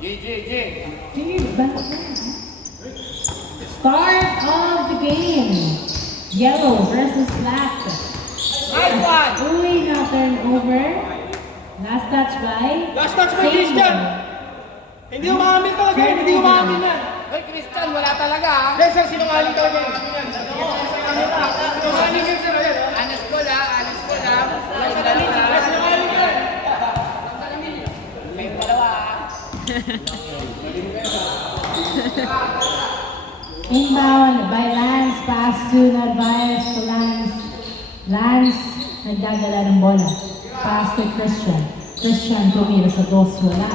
Start of the game. Yellow versus black. Nice one! Uy, na turnover. Last touch by? Last touch by Christian! Hindi umamin talaga yun, hindi umamin yan. Hoy, Christian, wala talaga ha. Hindi, sir, sinungaling talaga yun. Sinungaling yun, sir. Honest ko lang, honest ko lang. Sinungaling yun. May dalawa ha. Inbound by Lance. Pass to Narvaez to Lance. Lance, nagdadala ng bola. Pass to Christian. Christian tumira sa dos. Wala.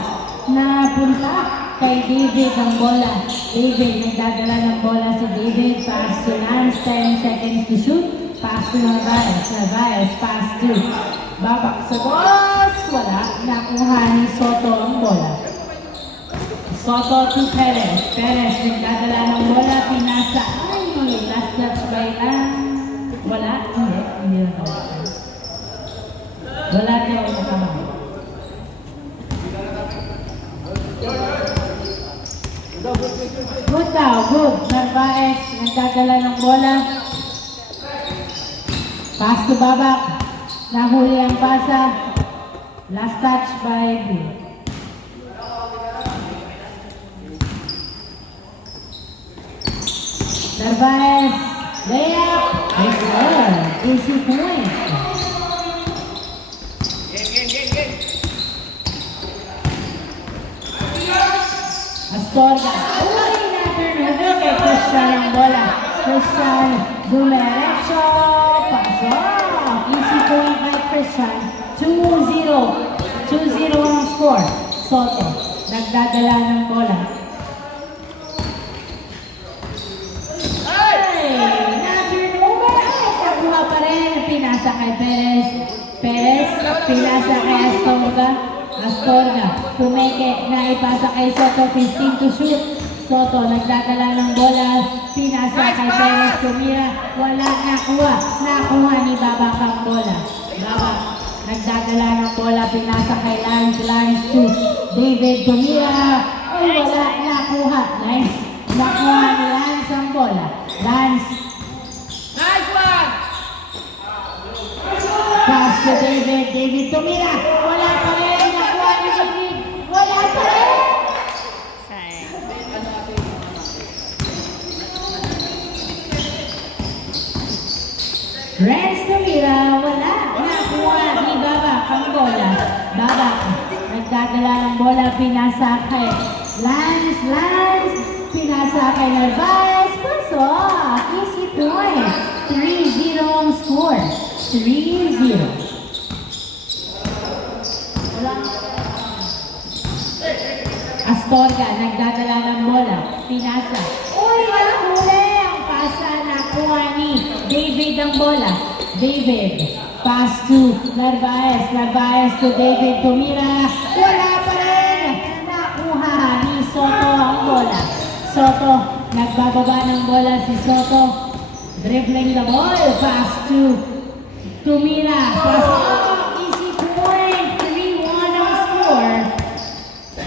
Napunta kay David ang bola. David, nagdadala ng bola si David. Pass to Lance. 10 seconds to shoot. Pass to Narvaez. Narvaez, pass to babak sa dos. Wala. Nakuha ni Soto ang bola. Soto to Perez. Perez, nagdadala ng bola. Pinasa. Ay, last touch by lang. Wala. Hindi na wala. Wala na yung nakamang. Good daw, good. Narvaez, nagdadala ng bola. Pass to babak. Nahuli ang pasa. Last touch by Blue. Narvaez, layup. Nice one. Easy point. Astorga. Uy, na-turnover kay Christian ang bola. Christian, dumiretso. Pasok. Easy point by Christian. 2-0. 2-0 ang score. Soto, nagdadala ng bola. Pinasa kay Perez. Perez, pinasa kay Astorga. Astorga, kumeke, naipasa kay Soto, 15 to shoot. Soto, nagdadala ng bola. Pinasa kay Perez, tumira. Wala, nakuha. Nakuha ni Babak ang bola. Babak, nagdadala ng bola. Pinasa kay Lance. Lance to David, tumira. Ay, wala, nakuha. Nice. Nakuha ni Lance ang bola. Lance. Nice one! Pass to David. David tumira. Wala pa rin. Nakuha ni David. Wala pa rin. Renz tumira. Wala. Nakuha ni Babak ang bola. Babak. Nagdadala ng bola. Pinasa kay Lance. Lance. Pinasa kay Narvaez. Pasok. Easy point. 3-0 ang score. 3-0. Astorga, nagdadala ng bola. Pinasa. Uy, walang huli. Ang pasa nakuha ni David ang bola. David, pass to Narvaez. Narvaez to David. Tumira. Wala pa rin. Nakuha ni Soto ang bola. Soto, nagbababa ng bola si Soto. Dribbling the ball. Pass to Tumira. Pass. Easy point. 3-1 ang score.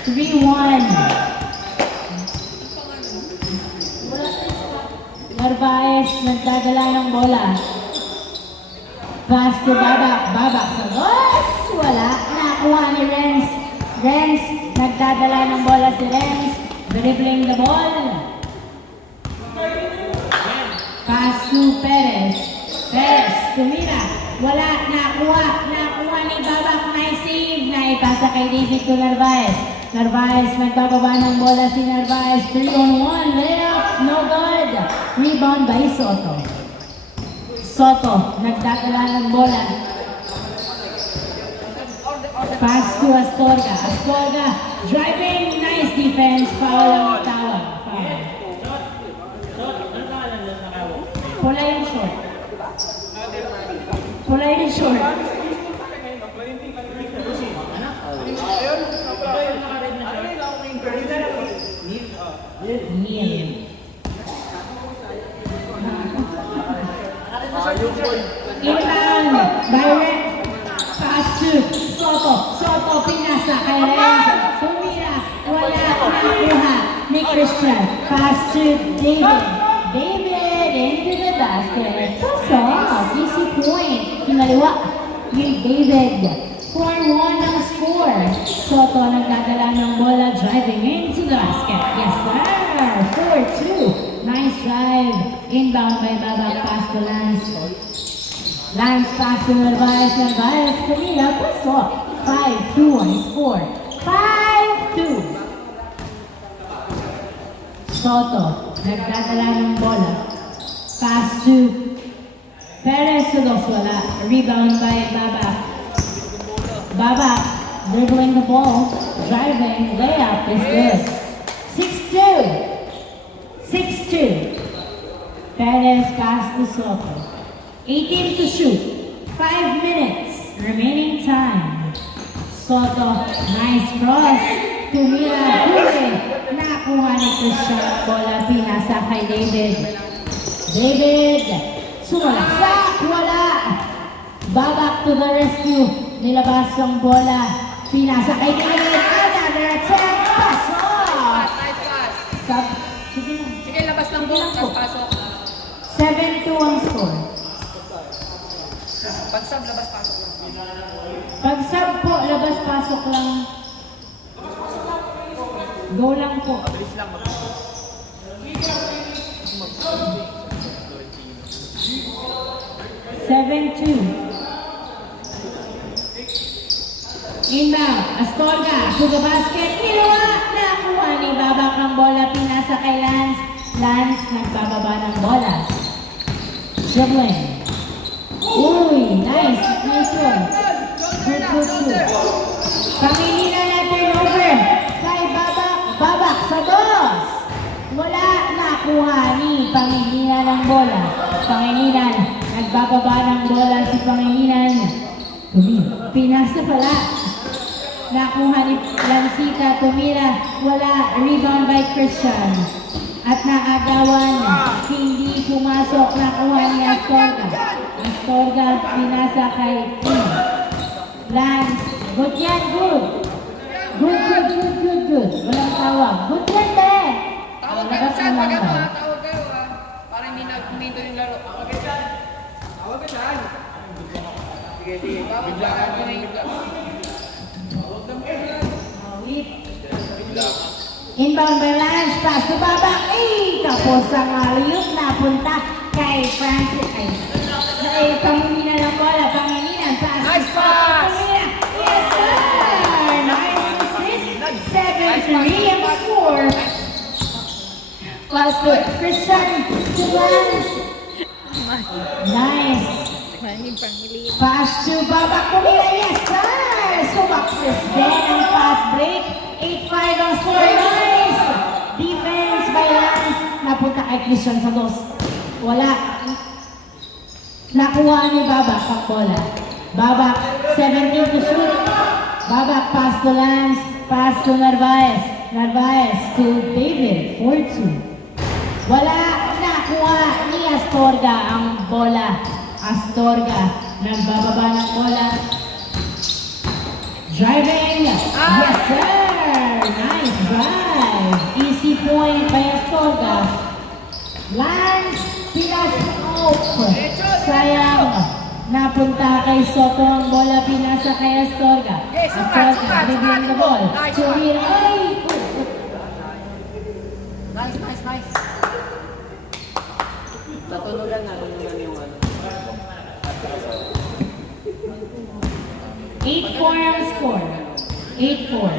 3-1. Narvaez, nagdadala ng bola. Pass to Babak. Babak sa dos. Wala. Nakuha ni Renz. Renz, nagdadala ng bola si Renz. Dribbling the ball. Pass to Perez. Perez, tumira. Wala. Nakuha. Nakuha ni Babak. Nice save. Naipasa kay David to Narvaez. Narvaez, nagbababa ng bola si Narvaez. 3-on-1. Layup. No good. Rebound by Soto. Soto, nagdadala ng bola. Pass to Astorga. Astorga, driving. Nice defense. Foul ang tawag. Foul. Pula yung short. Pula yung short. Neil. Inbound. Direct. Pass to Soto. Soto, pinasa kay Renz. Tumira. Wala. Christian. Pass to David. David into the basket. Pass off. Easy point. Kinaliwa ni David. 4-1 ang score. Soto nagdadala ng bola driving into the basket. Yes, sir. 4-2. Nice drive. Inbound by Baba. Pass to Lance. Lance pass to Narvaez. Narvaez. Camila. Pass off. 5-2 ang score. 5-2. Soto, nagdadala ng bola. Pass to Perez Sodos, wala. Rebound by Baba. Baba, dribbling the ball, driving, layup is good. 6-2. 6-2. Perez pass to Soto. 18 to shoot. 5 minutes remaining time. Soto, nice cross. Tumira, huli. Nakuha ni Christian ang bola. Pinasa kay David. David, sumalaksak. Wala. Babak to the rescue. Nilabas ang bola. Pinasa kay David. Another attack. Pasok. Nice pass. Sige lang. Sige, labas ng buong Sige lang po. pasok. 7-2 ang score. Pag-sub, labas pasok lang. Pag sub po, labas-pasok lang. Go lang po. Bilis lang, mabilis. 7-2. Inbound. Astorga to the basket. Nilawa. Nakuha ni Babak ang bola. Pinasa kay Lance. Lance nagbababa ng bola. Dribbling. Uy, nice. Nice one. Good. Pangilinan na turnover. Kay Babak. Babak sa dos. Wala. Nakuha ni Pangilinan ng bola. Pangilinan. Nagbababa ng bola si Pangilinan. Pinasa pala. Nakuha ni Lancita. Tumira. Wala. Rebound by Christian. At naagawan. Hindi pumasok. Nakuha ni Astorga. Astorga. Pinasa kay Tim. Lance. Good yan. Good. Good. Walang tawag. Good yan din. Tawag kayo Labas saan? na Pag lang ano daw. ha? Tawag kayo ha? Para hindi nag-minto yung laro. Tawag kayo saan? Tawag kayo saan? Sige. Biglaan mo na yung Inbound by Lance, pass to Babak. Tapos ang aliyot napunta kay Francis. Pangilinan ng bola. Pangilinan, pass. Nice pass! Pangilinan. Yes, sir! Nice assist. 7-3 ang score. Pass to Christian to Lance. Nice. Pass to Babak. Pumila, yes, sir! Sumakses din ang pass break. 8-5 ang score. Nice! Defense by Lance. Napunta kay Christian sa dos. Wala. Nakuha ni Babak ang bola. Babak, 17 to shoot. Babak, pass to Lance. Pass to Narvaez. Narvaez to David. 4-2. Wala. Nakuha ni Astorga ang bola. Astorga. Nagbababa ng bola. Driving. Yes, sir. Nice drive. Easy point by Astorga. Lance. Pinas out. Sayang. Napunta kay Soto ang bola. Pinasa kay Astorga. Okay, sukat. Bibigyan the ball. Nice Tumira. Ay! Nice. Natunugan na yung ano. 8-4 ang score. 8-4.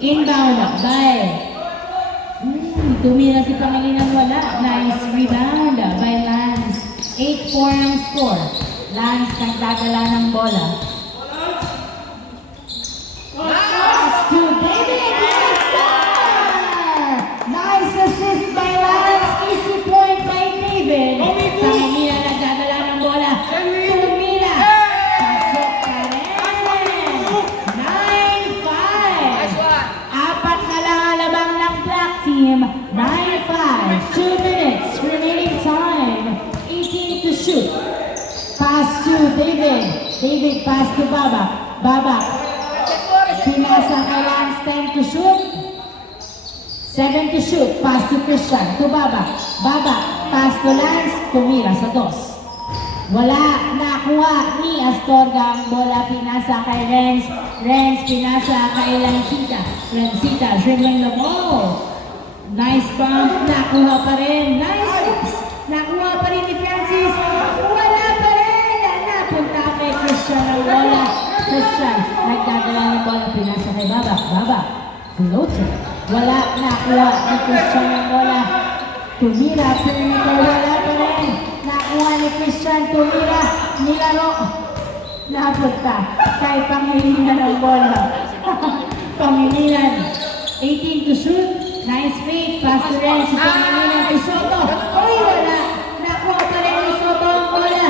Inbound by. Tumira si Pangilinan, wala. Nice rebound by Lance. 8-4 ang score. Lance nagdadala ng bola. Pass to David. Yes, sir! Nice assist by Lance. Easy point by David. Pangilinan nagdadala ng bola. Tumira. Pasok pa rin. 9-5. Nice one. Apat na lang ang labang ng black team. 9-5. 2 minutes remaining time. 18 to shoot. Pass to David. David pass to Babak. Babak. Pinasa kay Lance. 10 to shoot. 7 to shoot, pass to Christian, to Baba. Baba, pass to Lance, tumira sa dos. Wala, nakuha ni Astorga ang bola, pinasa kay Renz. Renz, pinasa kay Lancita. Lancita, dribbling the ball. Nice bump, nakuha pa rin. Nice oops, nakuha pa rin ni Francis. Wala pa rin, napunta kay Christian ang bola. Christian, nagdadala ng bola, pinasa kay Baba. Baba, floater. Wala, nakuha ni Christian ang bola. Tumira, perimeter, wala pa rin. Nakuha ni Christian, tumira, nilaro. Napunta kay Pangilinan ang bola. Pangilinan, 18 to shoot. Nice fake, pass to Renz, si Pangilinan kay Soto. Uy, wala. Nakuha pa rin ni Soto ang bola.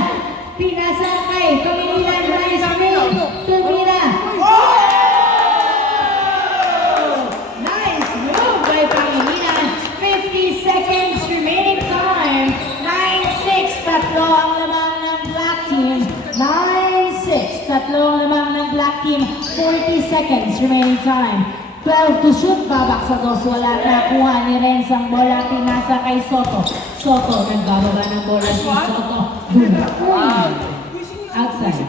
Pinasa kay Pangilinan, nice fake. Tumira. Nice move by Pangilinan. 50 seconds remaining time. 9-6, tatlo ang lamang ng black team. 9-6, tatlo ang lamang ng black team. 40 seconds remaining time. 12 to shoot, babak sa dos, wala, nakuha ni Renz ang bola, pinasa kay Soto. Soto, nagbababa ng bola si Soto. Boom. Outside.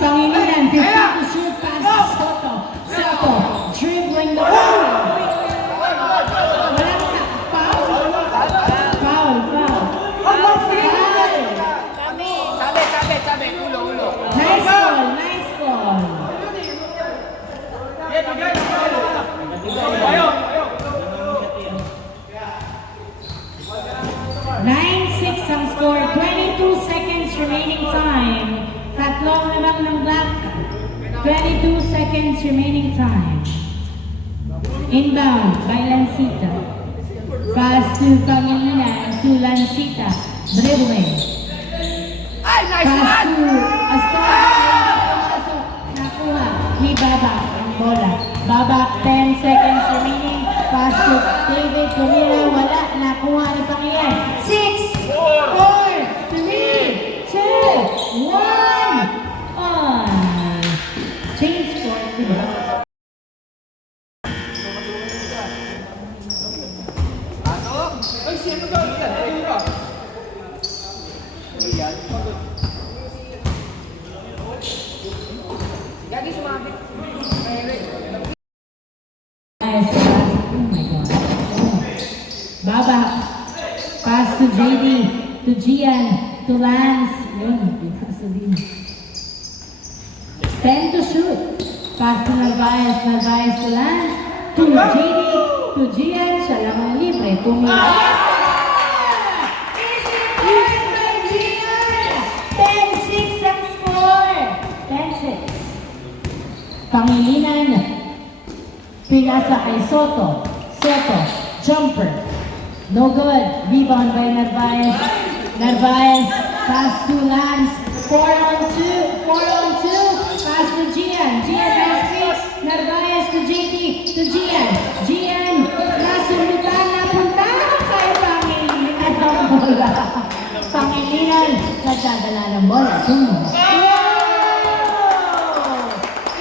Pangilinan, 50 to shoot, pass to Soto. Soto, dribbling the ball. Wala na, foul. Foul, foul. Sabi, ulo. Nice goal, nice goal. 9-6 ang score, 22 seconds remaining time. Tatlong naman ng black, 22 seconds remaining time. Inbound by Lancita. Pass to Pangilinan to Lancita. Dribbling. Pass to Astorga. Nakuha ni Baba ang bola. Baba, 10 seconds remaining. Pass to David Tumira. Wala. Nakuha ni Pangilinan. 6, 4, 3, 2, 1. Change score. Diba? Ay, sino ka? Sino ka? Gagi sumabit. Yes, oh my God. Baba, pass to JD, to Gian, to Lance. Yun, because of him. 10 to shoot. Pass to Narvaez, Narvaez to Lance, to JD, to Gian. Siya lang ang libre. Tumira. Easy point by Gian! 10-6 ang score. 10-6. Pangilinan. Pinasa kay Soto. Soto, jumper. No good. Rebound by Narvaez. Narvaez, pass to Lance. 4-on-2. 4-on-2. Pass to Gian. Gian has space. Narvaez to JT. To Gian. Gian, nasulutan na punta kay Pangilinan ang bola. Pangilinan, nagdadala ng bola.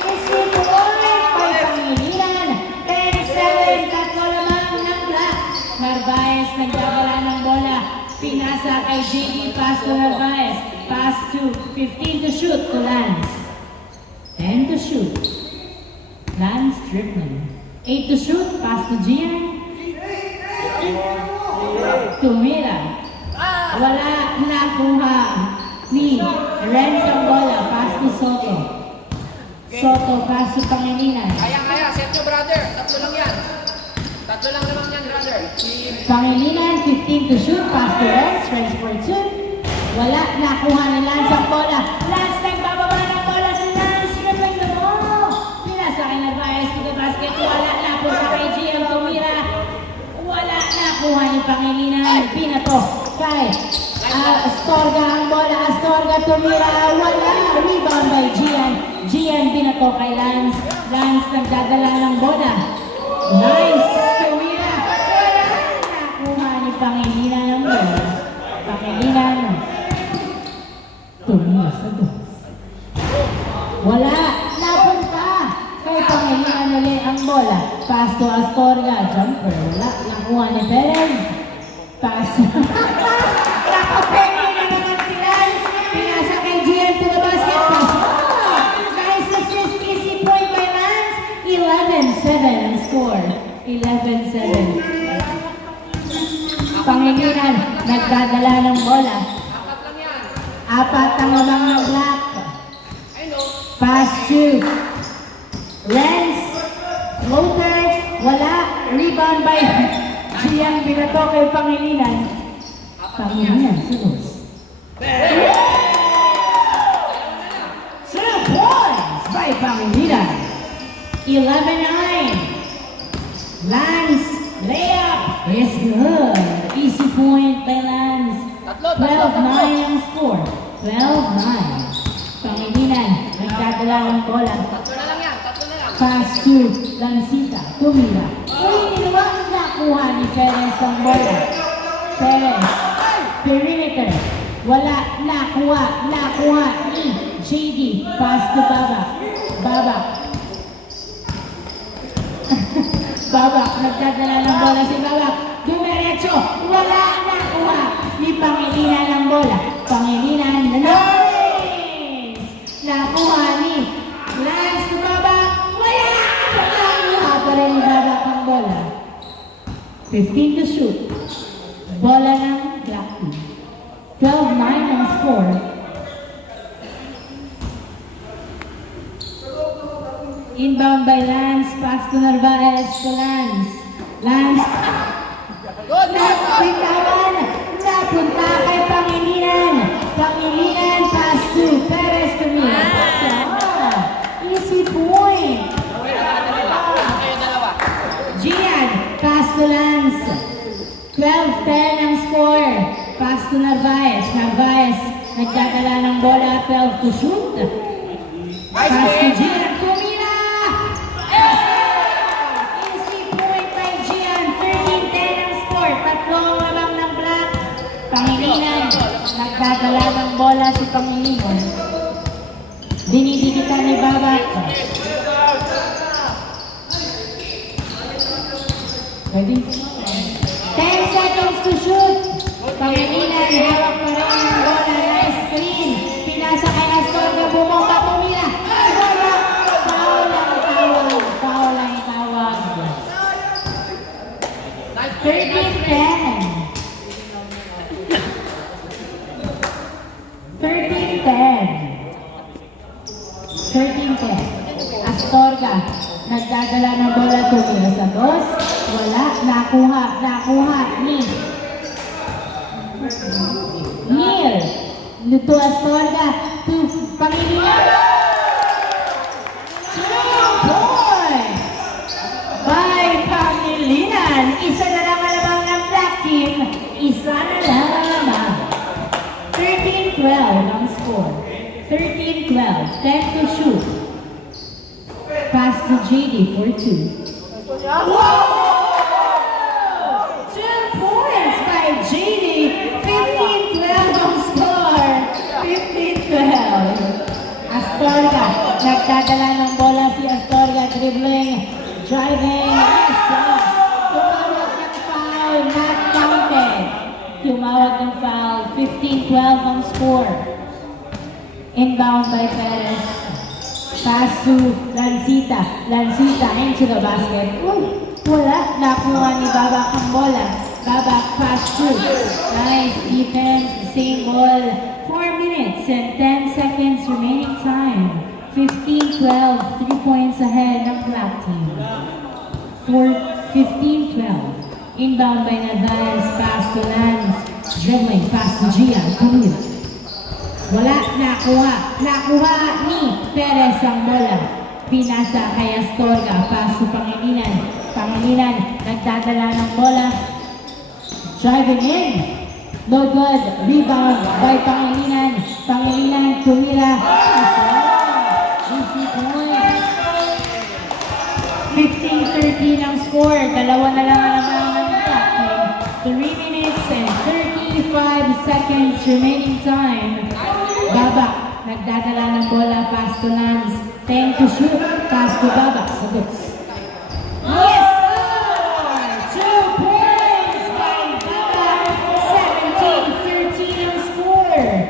Easy point by Pangilinan. 10-7, tatlo lamang ng black. Narvaez nagdadala ng bola. Pinasa kay JD, pass to Narvaez. Pass to 15 to shoot to Lance. 10 to shoot. Lance dribbling. 8 to shoot, pass to Gian. Tumira. Wala, nakuha ni Renz ang bola, pass to Soto. Soto, pass to Pangilinan. Kaya, set nyo brother. Tatlo lang yan. Tatlo lang naman yan brother. Pangilinan, 15 to shoot, pass to Renz, Renz for 2. Wala, nakuha ni Lance ang bola. Lance, nagbababa ng bola si Lance, dribbling the ball. Pinasa kay Narvaez to the basket. Wala, napunta kay Gian Tumira. Wala, nakuha ni Pangilinan. Pinato kay Astorga ang bola. Astorga. Astorga tumira, wala. Rebound by Gian. Gian binato kay Lance. Lance nagdadala ng bola. Nice tumira. Wala. Nakuha ni Pangilinan ng bola. Pangilinan tumira sa dos. Wala. Napunta. Kay Pangilinan ulit ang bola. Pass to Astorga. Jumper. Wala. Nakuha ni Perez. Pass. Nakapenge na naman si Lance. Pinasa kay Gian to the basket. Pass. Nice assist. Easy point by Lance. 11-7 ang score. 11-7. Pangilinan. Nagdadala ng bola. Apat lang yan. Apat ang lamang ng black. Ayun o. Pass to Lance. Floater. Wala. Rebound by Gian. Binato kay Pangilinan. Pangilinan. Sunos. 2 points by Pangilinan. 11-9. Lance. Layup is good. Easy point by Lance. 12-9 ang score. 12-9. Pangilinan. Nagdadala ng bola. Tatlo na lang yan. Tatlo na lang. Pass to Lancita. Tumira. Uy, niluwa. Nakuha ni Perez ang bola. Perez. Perimeter. Wala. Nakuha. Nakuha ni JD. Pass to Babak. Babak. Babak. Nagdadala ng bola si Babak. Dumiretso. Wala. Nakuha ni Pangilinan ang bola. Pangilinan. Nice! Nakuha ni Lance to Babak. Wala! Nakuha pa rin ni Babak ang bola. 15 to shoot. Bola ng Black Team. 12-9 ang score. Inbound by Lance. Pass to Narvaez to Lance. Lance. Napitawan. Napunta kay Pangilinan. Pangilinan. Pass to Perez to me. Easy point. Kayo dalawa. Gian, pass to Lance. 12-10 ang score. Pass to Narvaez. Narvaez, nagdadala ng bola. 12 to shoot. Pass to Gian. Tumira! Easy point by Gian. 13-10 ang score. Tatlong lamang ng black. Pangilinan, nagdadala ng bola si Pangilinan. Dinidikitan ni Babak. Ready? 10 seconds to shoot. Pangilinan, hawak pa rin ang bola. Nice screen. Pinasa kay Astorga, bumomba, pumila. Bola. Foul ang tawag. Foul ang tawag. 13-10. 13-10. 13-10. Astorga, nagdadala ng bola, tumira sa dos. Wala, nakuha, nakuha ni Neil. To Astorga, to Pangilinan. 2 points by Pangilinan. Isa na lang alamang ng Black Team. Isa na lang. 13-12 ang score. 13-12. 10 to shoot. Pass to JD for 2. 2 points by JD. 15-12 ang score. 15-12. Astorga. Nagdadala ng bola si Astorga. Dribbling. Driving. Tumawag ng foul. Not counted. Tumawag ng foul. 15-12 ang score. Inbound by Perez. Pass to Lancita. Lancita into the basket. Uy, wala. Nakuha ni Babak ang bola. Babak pass to. Nice defense. Same ball. 4 minutes and 10 seconds remaining time. 15-12. 3 points ahead ng Black Team. 15-12. Inbound by Narvaez. Pass to Lance. Dribbling. Pass to Gian. Camila. Wala, nakuha. Nakuha ni Perez ang bola. Pinasa kay Astorga. Pass to Pangilinan. Pangilinan, nagdadala ng bola. Driving in. No good. Rebound by Pangilinan. Pangilinan tumira. Easy point. 15-13 ang score. Dalawa na lang ang naman ng clock. 3 minutes and 35 seconds remaining time. Baba, nagdadala ng bola, pass to Lance. 10 to shoot, pass to Baba. Sa goods. Yes! 2 points by Baba. 17-13 ang score.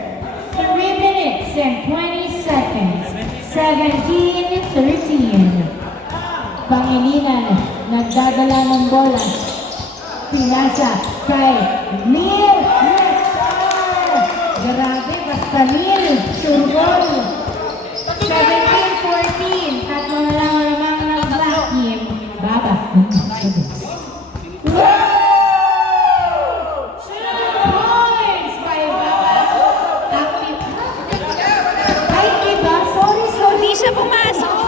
3 minutes and 20 seconds. 17-13. Pangilinan, nagdadala ng bola. Pinasa kay Neil. Yes, sir! Grabe, basta Neil. Surbol. 17-14. At mga lang ng black team. Baba. Wow! 2 points by Baba. Active. Ay, iba. Sorry. Hindi siya pumasok.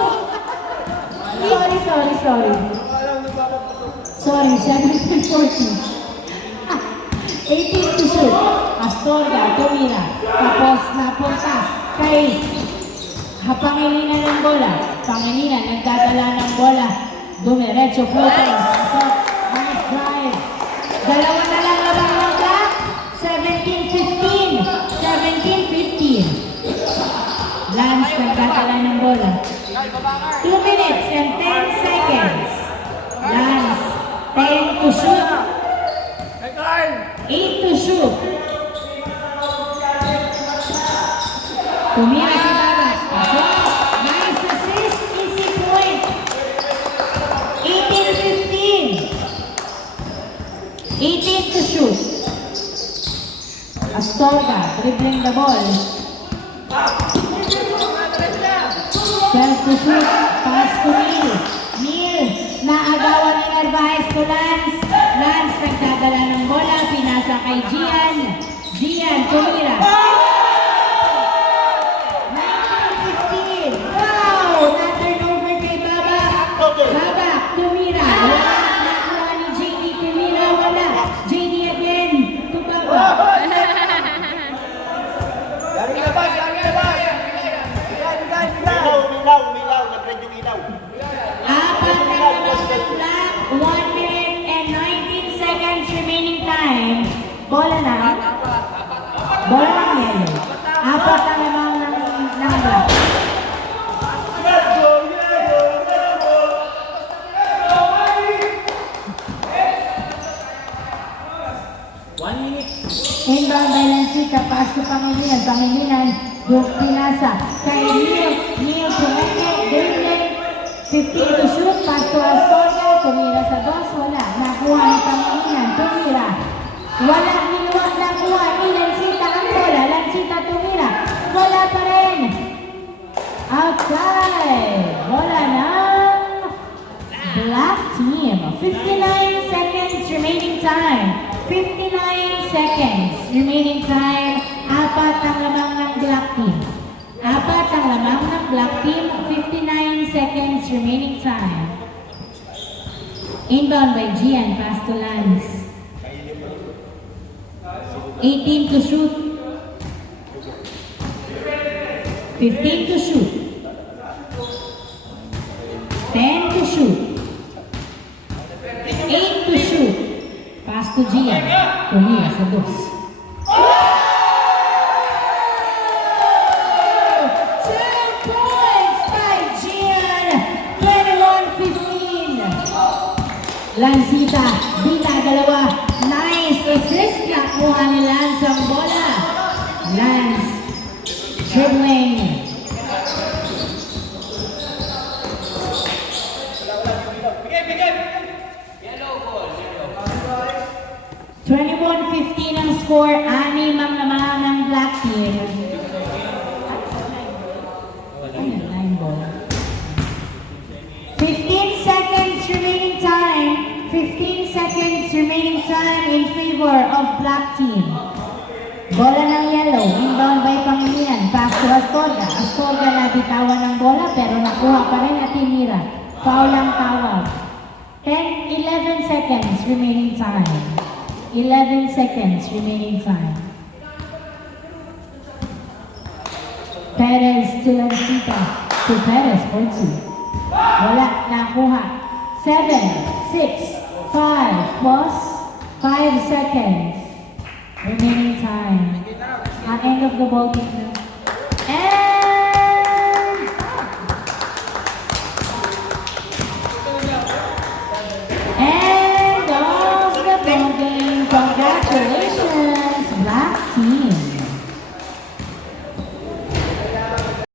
Sorry, 17-14. 18 to shoot. Astorga, tumira. Tapos napunta kay Pangilinan ng bola. Pangilinan, nagdadala ng bola. Dumiretso, floating. So, nice drive. Dalawa na lang labang ng clock. 17-15. 17-15. Lance, nagdadala ng bola. 2 minutes and 10 seconds. Lance, 10 to shoot. 8 to shoot. Tumira si Baba. Nice assist, easy point. 18-15. 18 to shoot. Astorga, dribbling the ball. 12 to shoot, pass to Neil. Neil, naagawan ni Narvaez to Lance. Lance, nagdadala ng bola, pinasa kay Gian. Gian, tumira. 19-15. Wow! Na-turnover kay Baba. Baba, tumira. Wala. Nakuha ni JD, tumira. Wala. JD again. To Baba. Umilaw. Nag-red yung ilaw. Apat na lang ng black. 1 minute and 19 seconds remaining time. Bola na. Bola ng yellow. Apat na lamang ng black. Inbound by Lancita, pass to Pangilinan. Pangilinan, pinasa kay Neil. Neil connected, dribbling. 15 to shoot, pass to Astorga. Tumira sa dos, wala. Nakuha ni Pangilinan, tumira. Wala, niluwag nakuha ni Lancita ang bola. Lancita tumira. Wala pa rin. Outside. Bola ng black team. 59 seconds remaining time. 59 seconds remaining time. Apat ang lamang ng black team. Apat ang lamang ng black team. 59 seconds remaining time. Inbound by Gian, pass to Lance. 18 to shoot. 15 to shoot. 10 to shoot. 8 to shoot. Pass to Gian. Tumira sa dos. 2 points by Gian. 21-15. Lancita, Bina, dalawa. Nice assist. Nakuha ni Lance ang bola. Lance, dribbling. Bigay. 21-15 ang score. 6 ang lamang ng black team. Line ball. 15 seconds remaining time. 15 seconds remaining time in favor of black team. Bola ng yellow. Inbound by Pangilinan. Pass to Astorga. Astorga nabitawan ng bola pero nakuha pa rin at tinira. Foul ang tawag. 11 seconds remaining time. 11 seconds remaining time. Perez to Lancita. To Perez for 2. Wala, nakuha. 7, 6, 5, pause. 5 seconds remaining time. Ang end of the ball game.